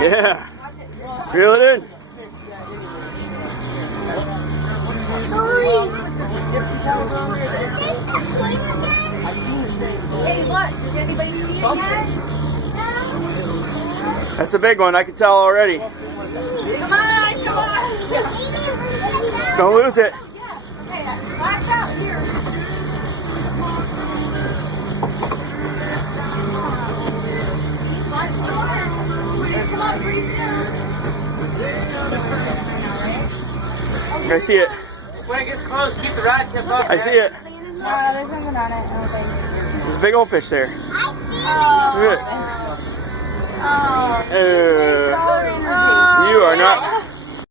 Yeah. Reel it in. Hey, what? Does anybody see it yet? That's a big one. I can tell already. Come on, come on. Don't lose it. Hey, watch out here. I see it. When it gets close, keep the rod tip up. I see it. No, there's nothing on it. I don't think. There's a big old fish there. Oh. Look at it. Oh. You are not.